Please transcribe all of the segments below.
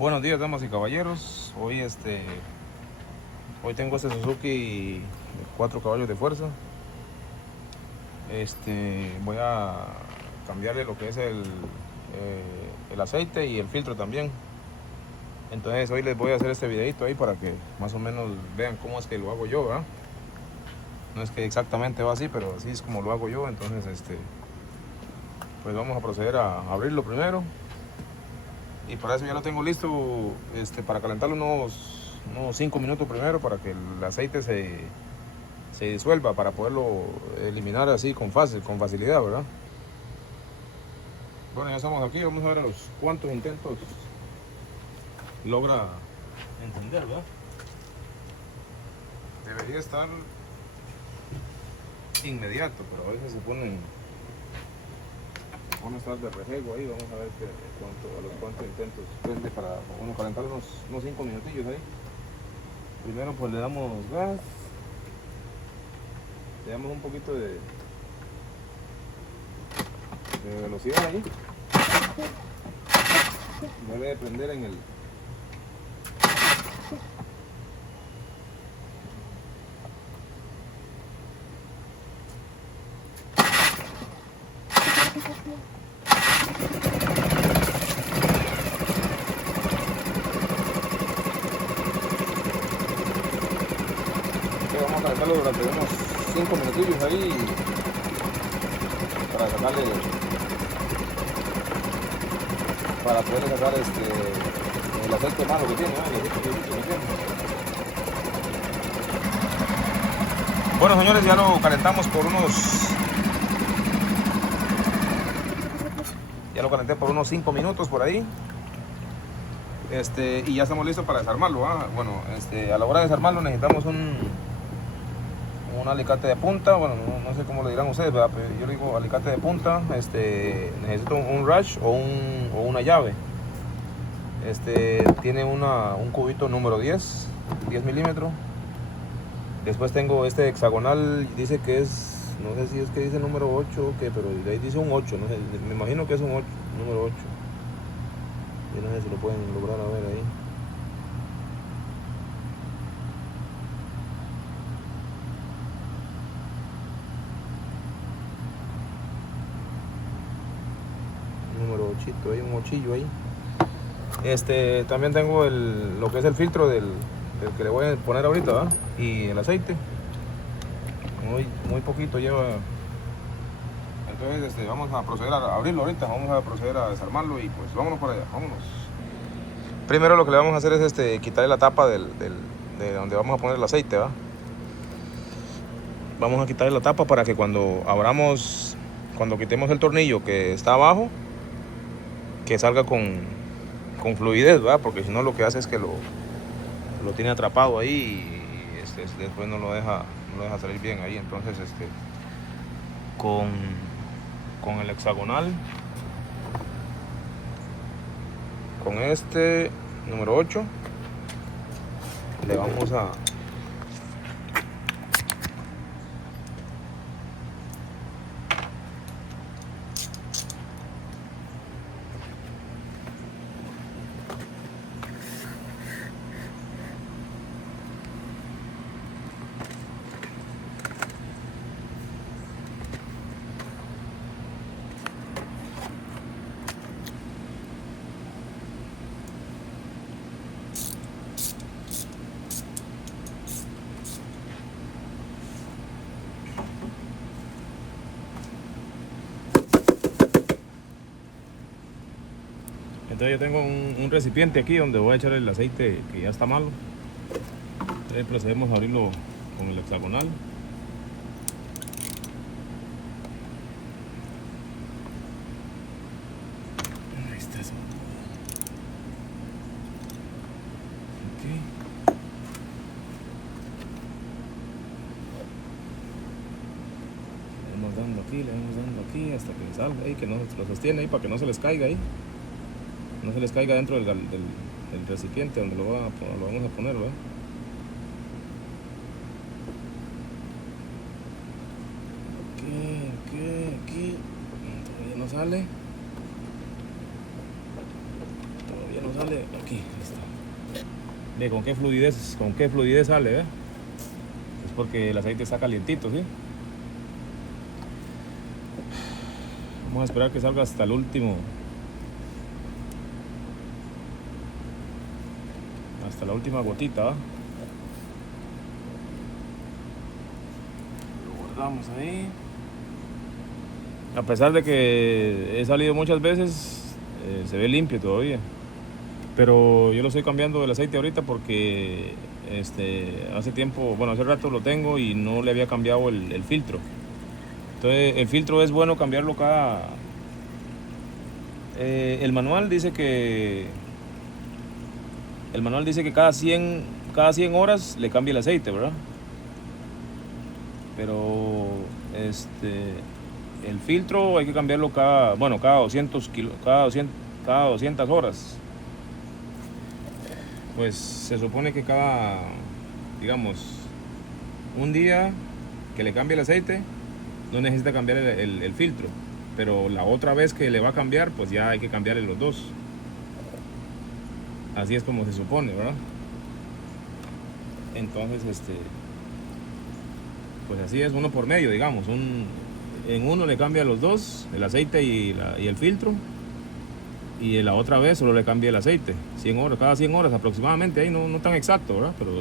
Buenos días, damas y caballeros. Hoy tengo este Suzuki de 4 caballos de fuerza. Voy a cambiarle lo que es el aceite y el filtro también. Entonces hoy les voy a hacer este videito ahí para que más o menos vean cómo es que lo hago yo, ¿verdad? No es que exactamente va así, pero así es como lo hago yo. Entonces pues vamos a proceder a abrirlo primero. Y para eso ya lo tengo listo, para calentarlo unos 5 minutos primero para que el aceite se disuelva, para poderlo eliminar así con facilidad, ¿verdad? Bueno, ya estamos aquí, vamos a ver a los cuántos intentos logra encender, ¿verdad? Debería estar inmediato, pero a veces se pone estar de rejego ahí. Vamos a ver a los cuantos intentos prende para calentar unos 5 minutillos ahí. Primero pues le damos gas, le damos un poquito de velocidad ahí. Debe de prender en el vamos a calentarlo durante unos 5 minutillos ahí para sacarle, para poder sacar el aceite malo que tiene, el aceite que tiene. Bueno, señores, ya lo calentamos por unos 5 minutos por ahí. Y ya estamos listos para desarmarlo, ¿ah? Bueno, a la hora de desarmarlo necesitamos un alicate de punta. Bueno, no sé cómo le dirán ustedes, ¿verdad? Pero yo le digo alicate de punta. Necesito un rush o una llave. Tiene un cubito número 10 milímetros. Después tengo este hexagonal, dice que es, no sé si es que dice número 8 o qué, pero ahí dice un 8, no sé, me imagino que es un 8, número 8. Yo no sé si lo pueden lograr a ver ahí. Número 8, hay un ochillo ahí. También tengo lo que es el filtro del que le voy a poner ahorita, ¿verdad? Y el aceite. Muy poquito lleva. Entonces vamos a proceder a abrirlo ahorita, vamos a proceder a desarmarlo y pues vámonos para allá, vámonos. Primero lo que le vamos a hacer es quitarle la tapa de donde vamos a poner el aceite, ¿va? Vamos a quitarle la tapa para que cuando quitemos el tornillo que está abajo, que salga con fluidez, ¿va? Porque si no lo que hace es que lo tiene atrapado ahí y después no lo deja salir bien ahí. Entonces con el hexagonal, con número 8, le vamos a Entonces yo tengo un recipiente aquí donde voy a echar el aceite que ya está malo. Entonces procedemos a abrirlo con el hexagonal. Ahí está eso. Okay. Le vamos dando aquí hasta que salga ahí, que no lo sostiene ahí para que no se les caiga ahí. No se les caiga dentro del recipiente donde lo vamos a poner, ¿verdad? Aquí. Todavía no sale. sale aquí, ahí está. Ve con qué fluidez sale, ¿ve? Es porque el aceite está calientito, ¿sí? Vamos a esperar que salga hasta el último. Hasta la última gotita, ¿va? Lo guardamos ahí. A pesar de que he salido muchas veces, se ve limpio todavía. Pero yo lo estoy cambiando el aceite ahorita porque hace tiempo, bueno, hace rato lo tengo y no le había cambiado el filtro. Entonces el filtro es bueno cambiarlo cada... el manual dice que cada 100 horas le cambia el aceite, ¿verdad? Pero el filtro hay que cambiarlo cada 200 horas. Pues se supone que digamos, un día que le cambie el aceite, no necesita cambiar el filtro. Pero la otra vez que le va a cambiar, pues ya hay que cambiarle los dos. Así es como se supone, ¿verdad? Entonces, pues así es, uno por medio, digamos. En uno le cambia los dos, el aceite y el filtro. Y en la otra vez solo le cambia el aceite. 100 horas, cada 100 horas aproximadamente, ahí no tan exacto, ¿verdad? Pero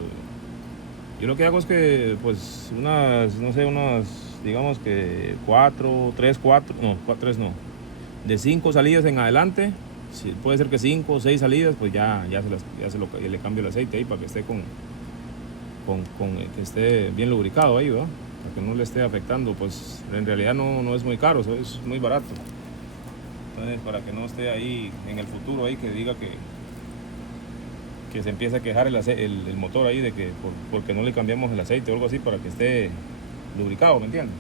yo lo que hago es que, pues, digamos que 3 no. De 5 salidas en adelante, puede ser que 5 o 6 salidas, pues ya le cambio el aceite ahí para que esté que esté bien lubricado ahí, ¿verdad? Para que no le esté afectando, pues en realidad no es muy caro, es muy barato. Entonces, para que no esté ahí en el futuro ahí que diga que se empieza a quejar el motor ahí de que porque no le cambiamos el aceite o algo así para que esté lubricado, ¿me entiendes?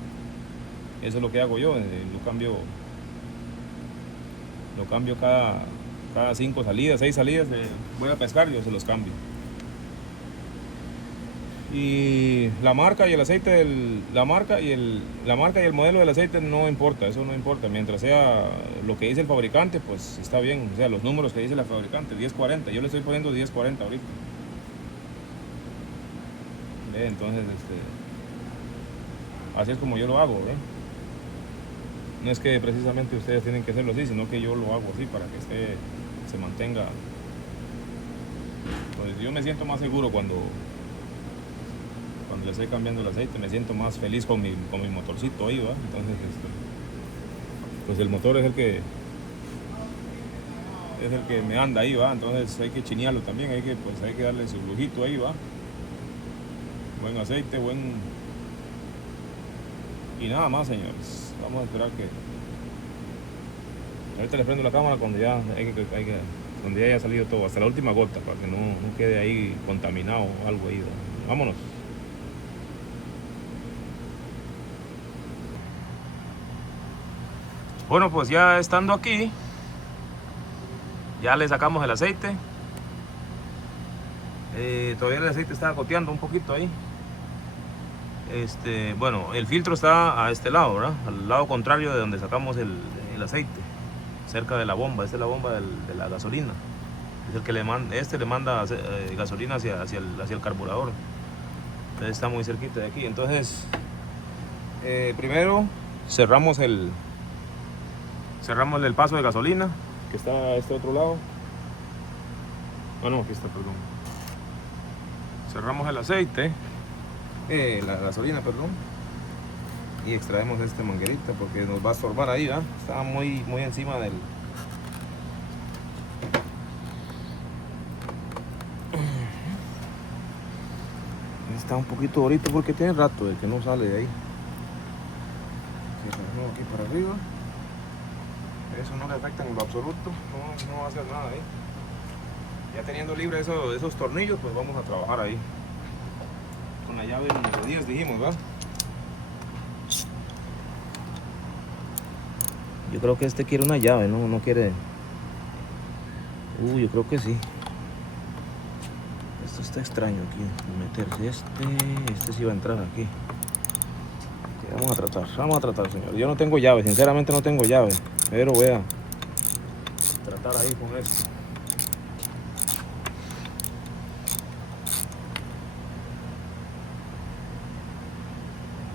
Eso es lo que hago yo, lo cambio cada 5 salidas, 6 salidas, voy a pescar, yo se los cambio. Y la marca y el aceite, la marca y el modelo del aceite no importa, eso no importa, mientras sea lo que dice el fabricante, pues está bien, o sea, los números que dice el fabricante, 1040, yo le estoy poniendo 1040 ahorita. Entonces, así es como yo lo hago, ¿verdad? No es que precisamente ustedes tienen que hacerlo así, sino que yo lo hago así para que se mantenga. Pues yo me siento más seguro cuando le estoy cambiando el aceite, me siento más feliz con mi motorcito ahí, ¿va? Entonces, pues el motor es el que me anda ahí, ¿va? Entonces hay que chinearlo también, hay que darle su lujito ahí, ¿va? Buen aceite, y nada más, señores. Vamos a esperar que... Ahorita les prendo la cámara cuando ya cuando ya haya salido todo, hasta la última gota, para que no quede ahí contaminado o algo ahí, ¿va? Vámonos. Bueno, pues ya estando aquí, ya le sacamos el aceite. Todavía el aceite está goteando un poquito ahí. Bueno, el filtro está a este lado, ¿verdad? Al lado contrario de donde sacamos el aceite, cerca de la bomba. Esta es la bomba de la gasolina. Es el que le manda gasolina hacia el carburador. Entonces está muy cerquita de aquí. Entonces, primero cerramos el paso de gasolina, que está a este otro lado. No, aquí está, perdón. Cerramos el aceite, la gasolina, perdón, y extraemos esta manguerita porque nos va a estorbar ahí, ¿verdad? Está muy encima del... Está un poquito ahorita porque tiene rato de que no sale de ahí. Cerramos aquí para arriba. Eso no le afecta en lo absoluto, no va a hacer nada ahí. Ya teniendo libre esos tornillos, pues vamos a trabajar ahí. Con la llave número 10 dijimos, ¿verdad? Yo creo que quiere una llave, no quiere... yo creo que sí. Esto está extraño aquí, meterse. Este sí va a entrar aquí. Vamos a tratar, señor. Yo no tengo llave, sinceramente no tengo llave, pero voy a tratar ahí con esto.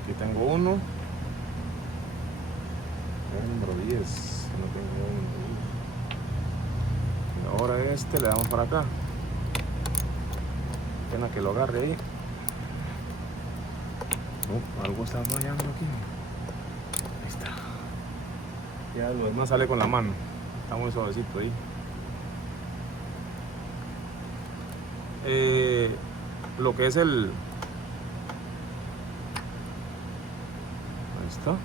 Aquí tengo uno. El número 10. No tengo el número 10. Y ahora este le damos para acá. Pena que lo agarre ahí. Algo está fallando aquí. Ahí está. Ya lo demás sale con la mano. Está muy suavecito ahí. Lo que es el... Ahí está.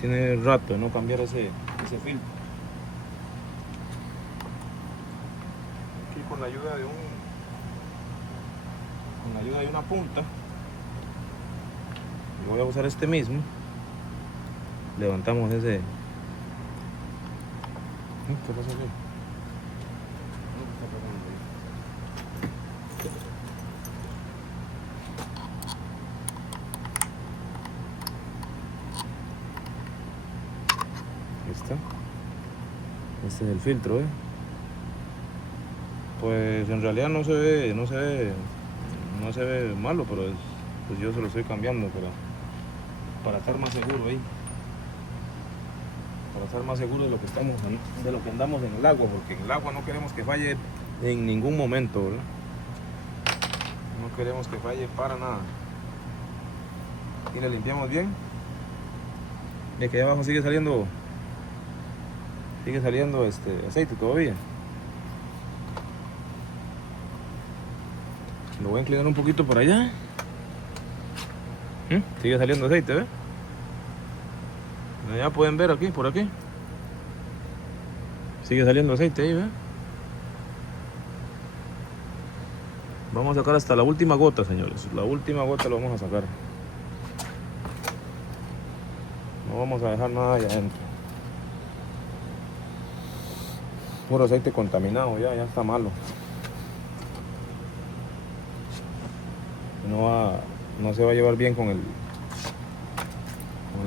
Tiene rato de no cambiar ese filtro. Aquí con la ayuda de una punta, yo voy a usar este mismo. Levantamos ese. ¿Qué pasa aquí? Ahí está. Este es el filtro, Pues en realidad no se ve malo, pero pues yo se lo estoy cambiando para estar más seguro ahí. Para estar más seguro de lo que andamos en el agua, porque en el agua no queremos que falle en ningún momento, ¿verdad? No queremos que falle para nada. Y le limpiamos bien. De que ahí abajo sigue saliendo aceite todavía. Lo voy a inclinar un poquito por allá. Sigue saliendo aceite, ¿ves? Ya pueden ver aquí, por aquí. Sigue saliendo aceite ahí, ¿ves? Vamos a sacar hasta la última gota, señores. La última gota lo vamos a sacar. No vamos a dejar nada allá adentro. Puro aceite contaminado, ya está malo. No se va a llevar bien con el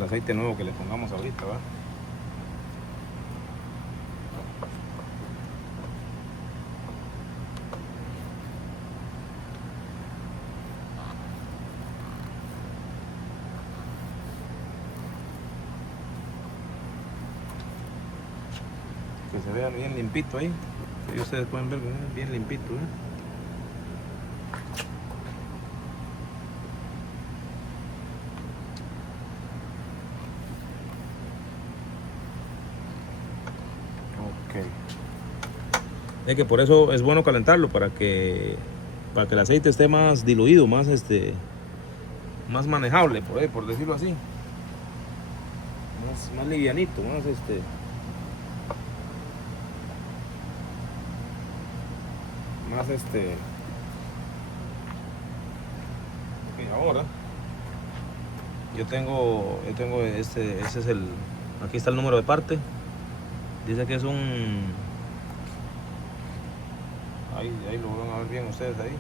aceite nuevo que le pongamos ahorita, ¿va? Que se vea bien limpito ahí. Ahí ustedes pueden ver bien limpito, Es que por eso es bueno calentarlo, para que el aceite esté más diluido, más manejable, por decirlo así. Más livianito, más Ok, ahora yo tengo ese es aquí está el número de parte. Dice que es un... Ahí lo van a ver bien ustedes ahí.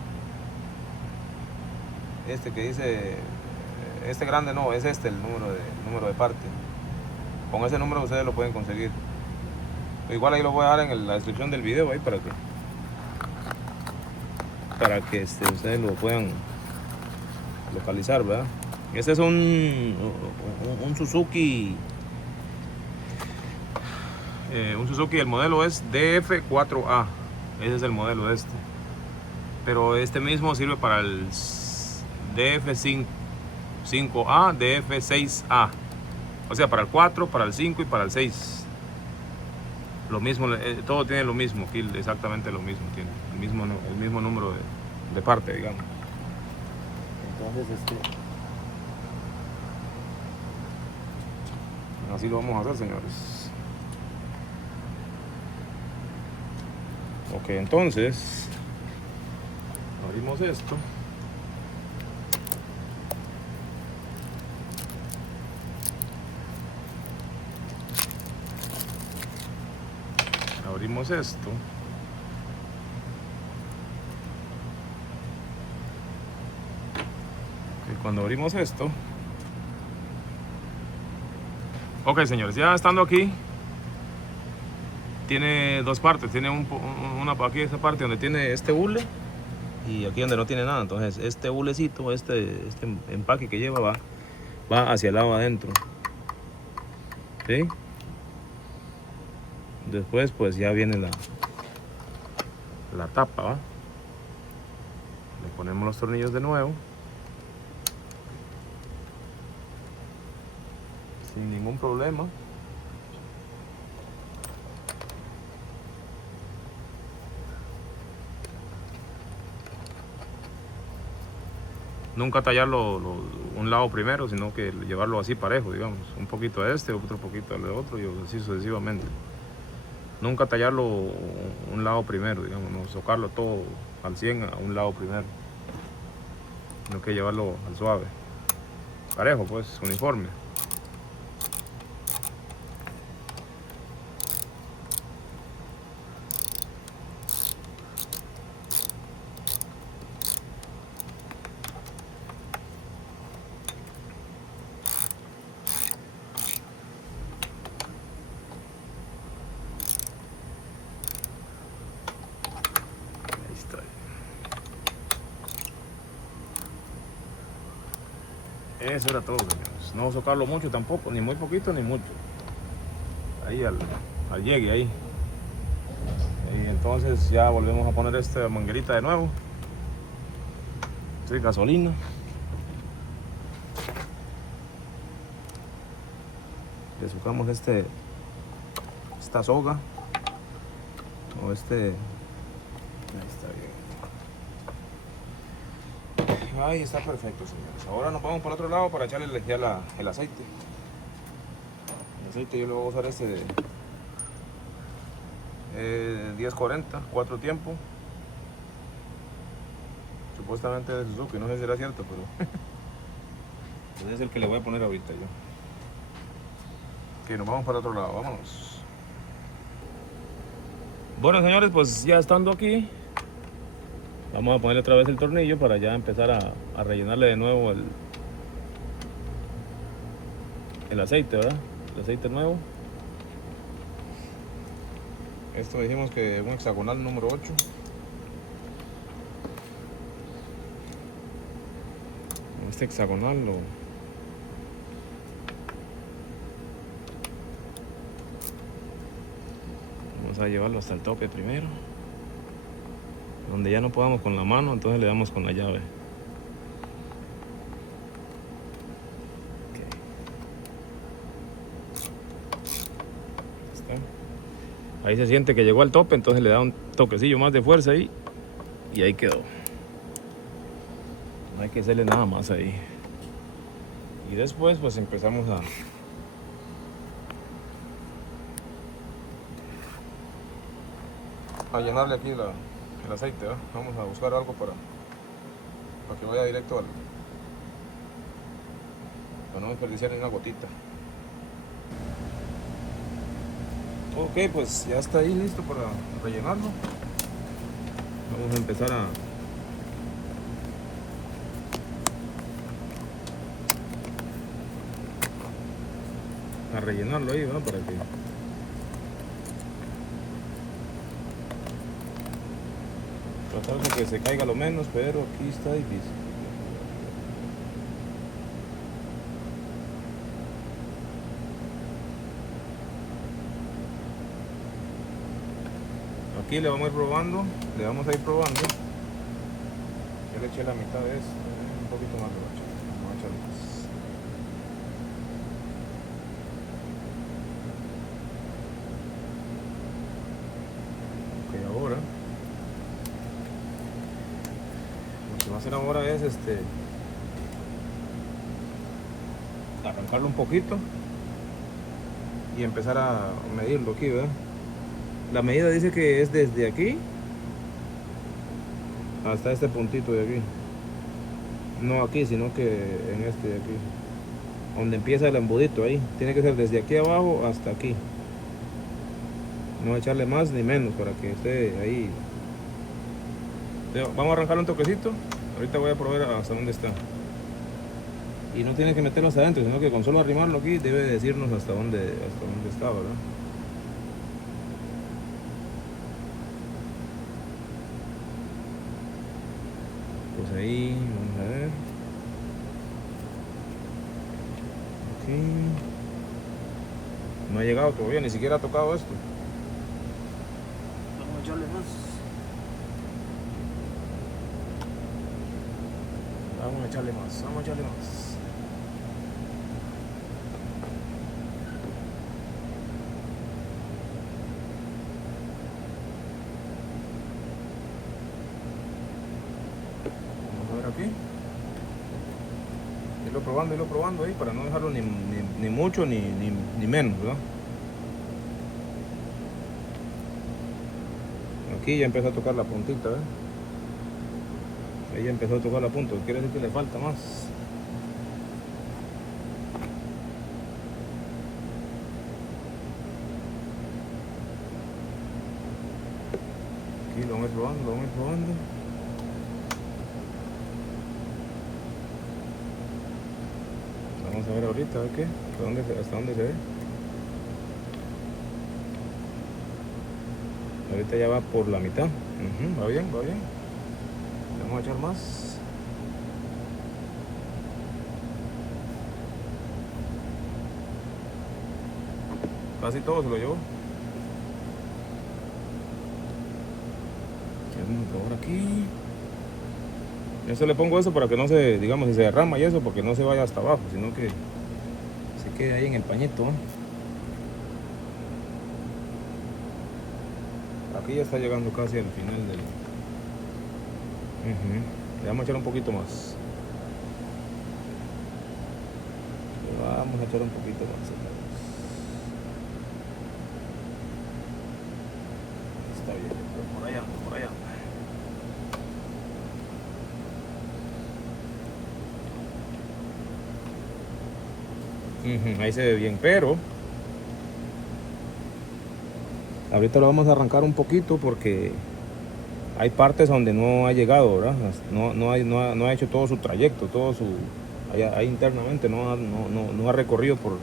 Que dice... Este grande no, es el número de parte. Con ese número ustedes lo pueden conseguir. Pero igual ahí lo voy a dar en la descripción del video ahí para que ustedes lo puedan localizar, ¿verdad? Este es un Suzuki. Un Suzuki, el modelo es DF4A. Ese es el modelo de este. Pero este mismo sirve para el DF5A, DF6A. O sea, para el 4, para el 5 y para el 6. Lo mismo, todo tiene lo mismo, aquí exactamente lo mismo. Tiene el mismo número de parte, digamos. Entonces, así lo vamos a hacer, señores. Ok, entonces abrimos esto. Abrimos esto. Okay, cuando abrimos esto. Ok, señores, ya estando aquí, tiene dos partes. Tiene una aquí, esta parte donde tiene este hule, y aquí donde no tiene nada. Entonces este bulecito, este empaque que lleva va hacia el lado adentro, ¿sí? Después pues ya viene la tapa, ¿va? Le ponemos los tornillos de nuevo sin ningún problema. Nunca tallarlo un lado primero, sino que llevarlo así parejo, digamos. Un poquito de este, otro poquito de otro y así sucesivamente. Nunca tallarlo un lado primero, digamos, no socarlo todo al 100 a un lado primero. Sino que llevarlo al suave. Parejo, pues, uniforme. Eso era todo, señores. No socarlo mucho tampoco, ni muy poquito ni mucho. Ahí al llegue ahí. Y entonces ya volvemos a poner esta manguerita de nuevo. Sí, gasolina. Le socamos esta soga. O ahí está bien. Ahí está perfecto, señores. Ahora nos vamos por otro lado para echarle ya el aceite. El aceite yo le voy a usar este de 1040, 4 tiempos. Supuestamente de Suzuki, no sé si será cierto, pero ese es el que le voy a poner ahorita yo. Ok, nos vamos para otro lado, vámonos. Bueno, señores, pues ya estando aquí, vamos a ponerle otra vez el tornillo para ya empezar a rellenarle de nuevo el aceite, ¿verdad? El aceite nuevo. Esto dijimos que un hexagonal número 8. Este hexagonal vamos a llevarlo hasta el tope primero. Donde ya no podamos con la mano, entonces le damos con la llave. Ahí se siente que llegó al tope, entonces le da un toquecillo más de fuerza ahí y ahí quedó. No hay que hacerle nada más ahí. Y después pues empezamos a llenarle aquí el aceite, ¿eh? Vamos a buscar algo para que vaya directo para no desperdiciar ni una gotita. Ok, pues ya está ahí listo para rellenarlo. Vamos a empezar a rellenarlo ahí, ¿verdad? Para que tratar de que se caiga lo menos, pero aquí está difícil. Aquí le vamos a ir probando, le vamos a ir probando. Yo le eché la mitad de esto, un poquito más le voy a echar, vamos a echar más. Ok, ahora lo que va a hacer ahora es arrancarlo un poquito y empezar a medirlo aquí, ¿verdad? La medida dice que es desde aquí hasta este puntito de aquí. No aquí, sino que en este de aquí. Donde empieza el embudito ahí. Tiene que ser desde aquí abajo hasta aquí. No echarle más ni menos para que esté ahí. Vamos a arrancar un toquecito. Ahorita voy a probar hasta dónde está. Y no tiene que meterlo hasta adentro, sino que con solo arrimarlo aquí debe decirnos hasta dónde está, ¿verdad? ahí, vamos a ver. Aquí. No ha llegado todavía, ni siquiera ha tocado esto. Vamos a echarle más. Vamos a echarle más, vamos a echarle más. Aquí, irlo probando ahí para no dejarlo ni mucho ni menos, ¿verdad? Aquí ya empezó a tocar la puntita, ¿eh? Ahí ya empezó a tocar la punta, quiere decir que le falta más. Aquí lo vamos probando, Vamos a ver ahorita, a ver qué, hasta dónde se ve. Ahorita ya va por la mitad. Va bien, va bien. Le vamos a echar más. Casi todo se lo llevó. Vamos a probar aquí. Yo se le pongo eso para que no se, digamos, si se derrama y eso, porque no se vaya hasta abajo, sino que se quede ahí en el pañito, ¿no? Aquí ya está llegando casi al final del... Le vamos a echar un poquito más. Le vamos a echar un poquito más. Está bien, por allá, por allá. Ahí se ve bien, pero ahorita lo vamos a arrancar un poquito porque hay partes donde no ha llegado, ¿verdad? No ha hecho todo su trayecto, ahí internamente no ha recorrido por...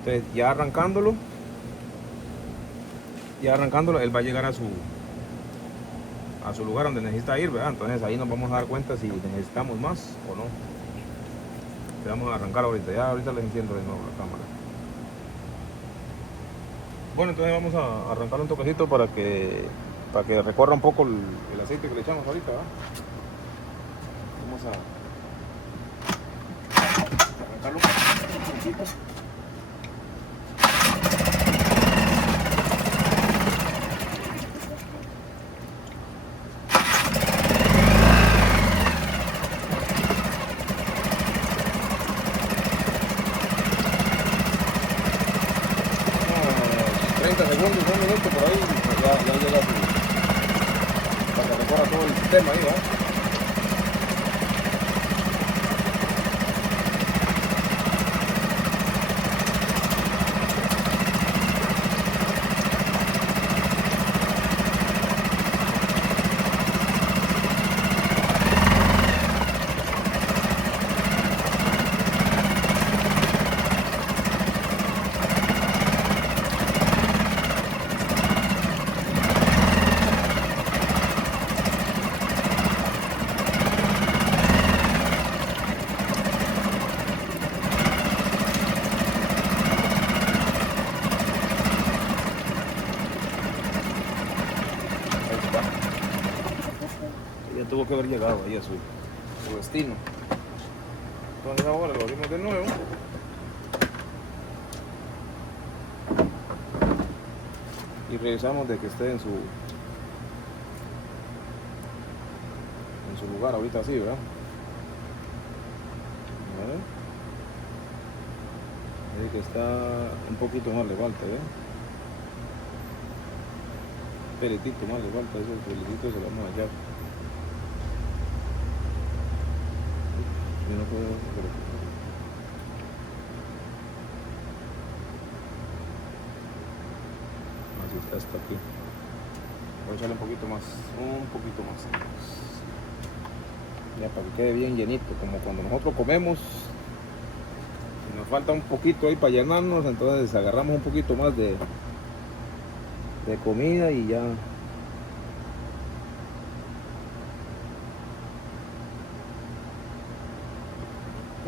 Entonces ya arrancándolo, él va a llegar a su lugar donde necesita ir, ¿verdad? Entonces ahí nos vamos a dar cuenta si necesitamos más o no. Le vamos a arrancar ahorita, ahorita les enciendo de nuevo la cámara. Bueno, entonces vamos a arrancar un toquecito para que recorra un poco el aceite que le echamos ahorita, ¿verdad? Vamos a arrancarlo un poquito. Segundos, un minuto por ahí, pues ya llega para que recorra todo el sistema ahí, ¿verdad? Tuvo que haber llegado ahí a su destino. Entonces ahora lo abrimos de nuevo. Y revisamos de que esté en su lugar ahorita así, ¿verdad? A ver. Dice que está un poquito más le falta, ¿eh? Un peletito más le falta, esos peletitos se lo vamos a echar. No puedo, así está hasta aquí. Voy a echarle un poquito más, ya para que quede bien llenito, como cuando nosotros comemos y nos falta un poquito ahí para llenarnos, entonces agarramos un poquito más de comida y ya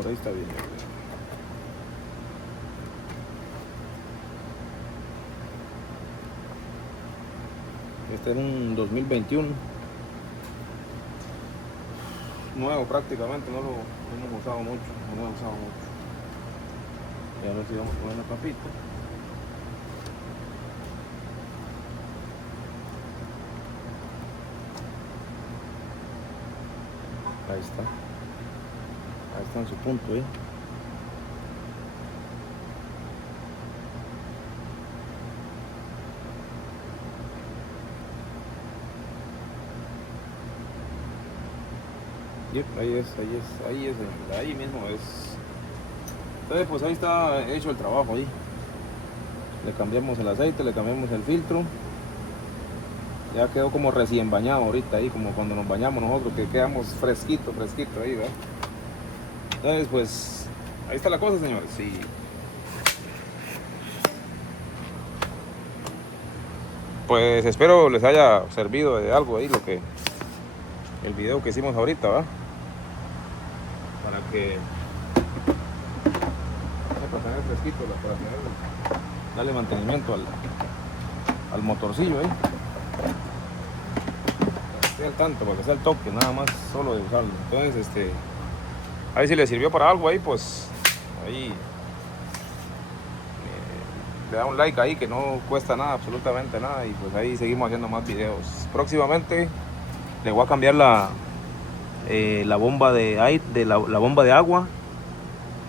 por ahí está bien. Este es un 2021. Nuevo prácticamente, no lo hemos usado mucho. No lo hemos usado mucho. Y a ver si vamos a poner la papita. Ahí está. Ahí está en su punto, ¿eh? Yep, ahí mismo es. Entonces pues ahí está hecho el trabajo ahí. Le cambiamos el aceite, le cambiamos el filtro. Ya quedó como recién bañado ahorita ahí, como cuando nos bañamos nosotros, que quedamos fresquito ahí, ¿verdad? Entonces pues ahí está la cosa, señores. Sí. Pues espero les haya servido de algo ahí el video que hicimos ahorita, ¿va? Para tener fresquito, para darle mantenimiento al motorcillo ahí. Para que esté al tanto, para que sea el toque, nada más solo de usarlo. Entonces, ahí si les sirvió para algo ahí, pues ahí le da un like ahí que no cuesta nada, absolutamente nada, y pues ahí seguimos haciendo más videos. Próximamente le voy a cambiar la bomba de aire, la bomba de agua.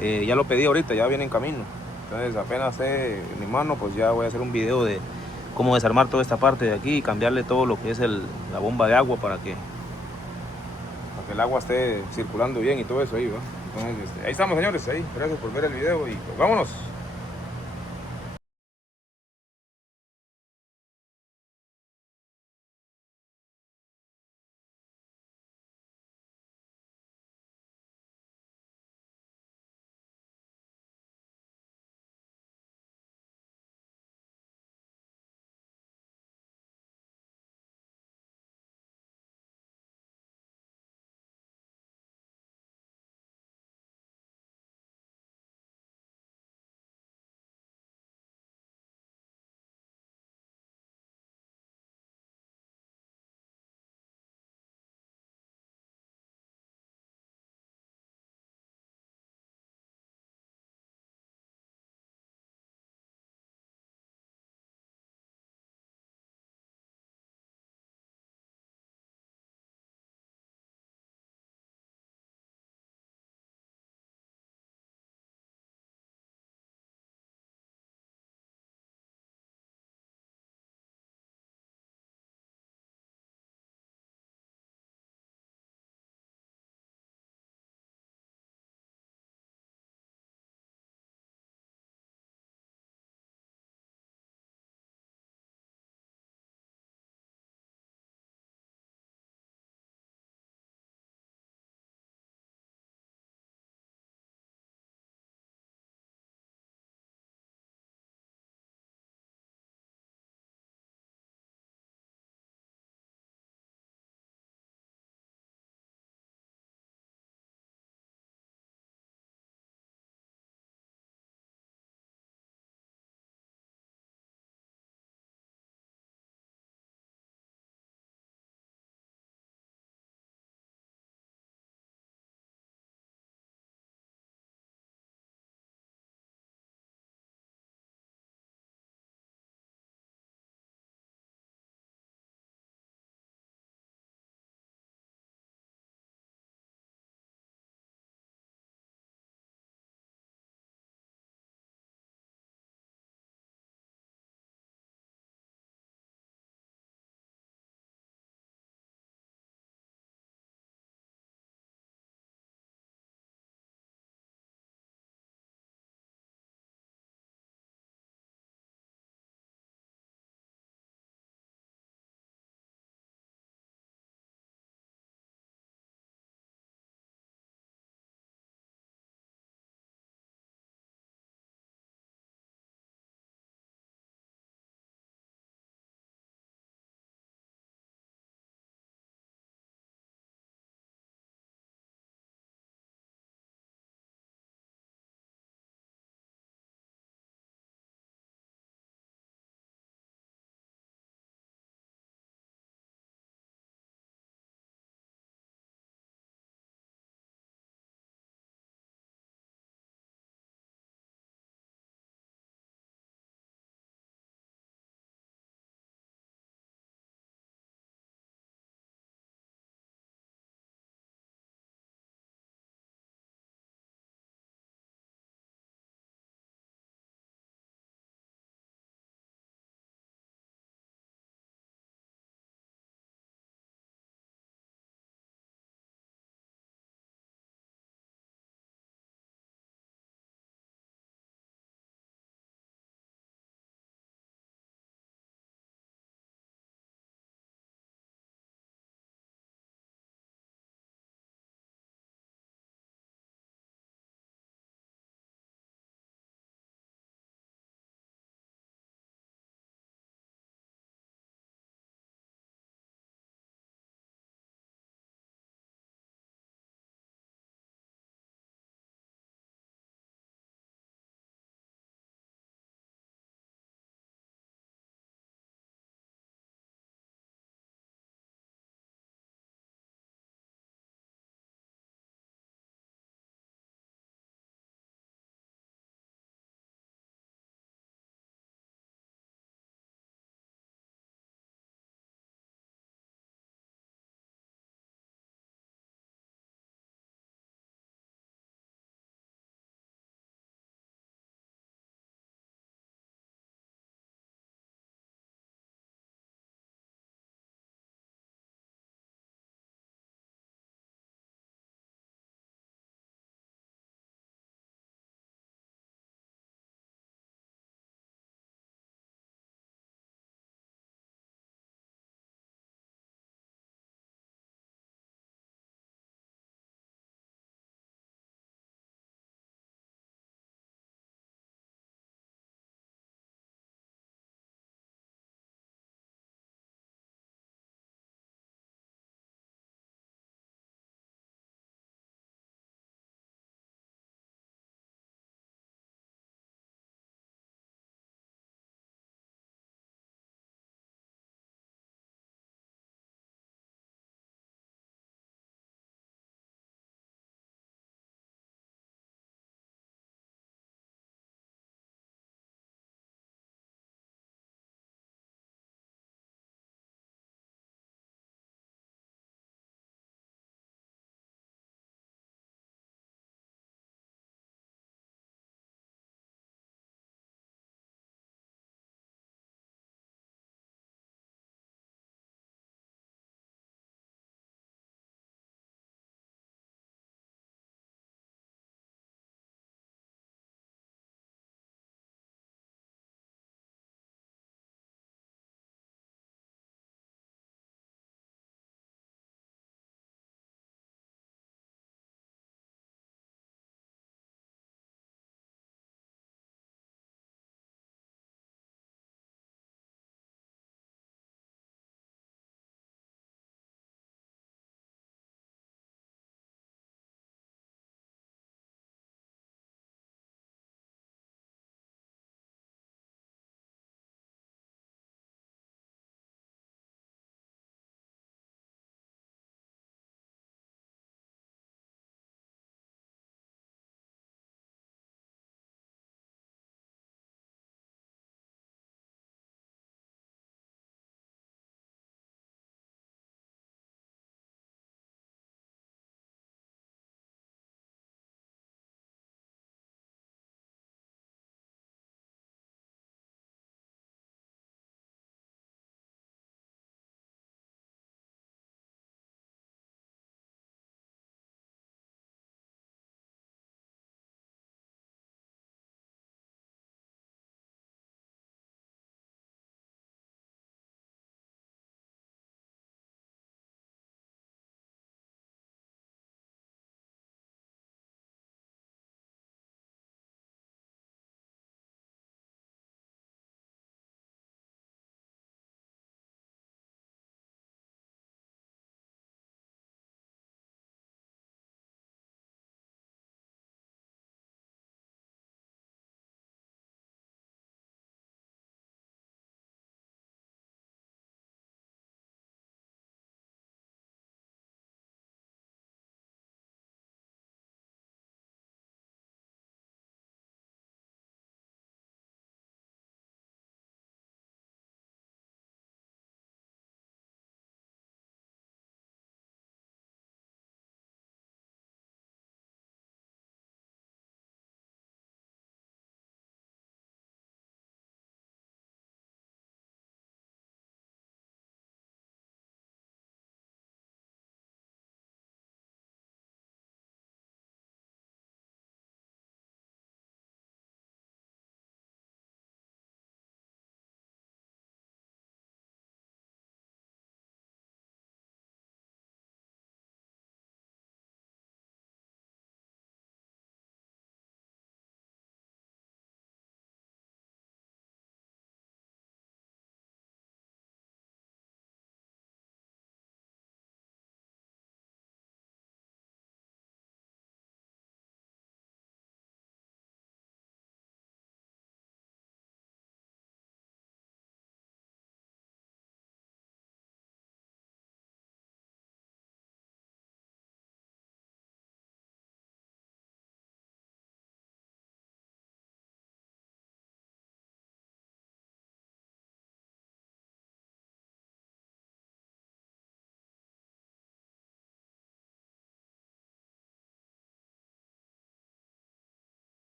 Ya lo pedí ahorita, ya viene en camino. Entonces apenas esté en mi mano, pues ya voy a hacer un video de cómo desarmar toda esta parte de aquí y cambiarle todo lo que es la bomba de agua para que el agua esté circulando bien y todo eso ahí, ¿va? Entonces ahí estamos, señores, ahí. Gracias por ver el video y pues vámonos.